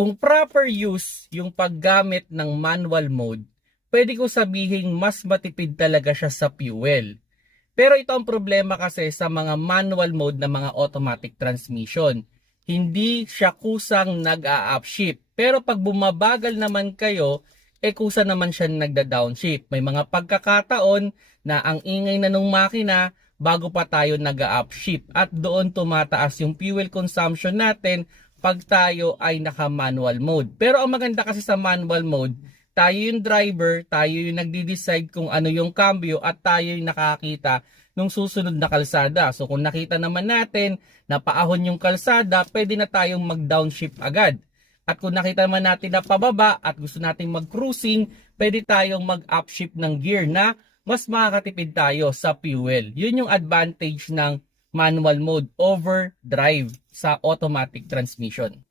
Kung proper use yung paggamit ng manual mode, pwede ko sabihin mas matipid talaga siya sa fuel. Pero ito ang problema kasi sa mga manual mode na mga automatic transmission. Hindi siya kusang nag-a-upshift. Pero pag bumabagal naman kayo, eh kusa naman siya nagda-downshift. May mga pagkakataon na ang ingay na nung makina bago pa tayo nag-upshift at doon tumataas yung fuel consumption natin pag tayo ay naka-manual mode. Pero ang maganda kasi sa manual mode, tayo yung driver, tayo yung nagdi-decide kung ano yung cambio at tayo yung nakakita nung susunod na kalsada. So kung nakita naman natin na paahon yung kalsada, pwede na tayong mag-downshift agad. At kung nakita naman natin na pababa at gusto nating mag-cruising, pwede tayong mag-upshift ng gear na mas makakatipid tayo sa fuel. Yun yung advantage ng manual mode over drive sa automatic transmission.